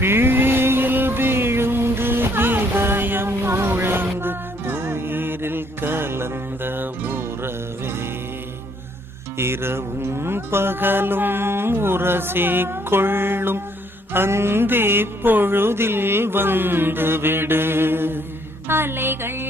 பிழியில் விழுந்து இதயம் நுழைந்து உயிரில் கலந்த உறவே, இரவும் பகலும் உரசிக்கொள்ளும் அந்தி பொழுதில் வந்துவிடு. அலைகள்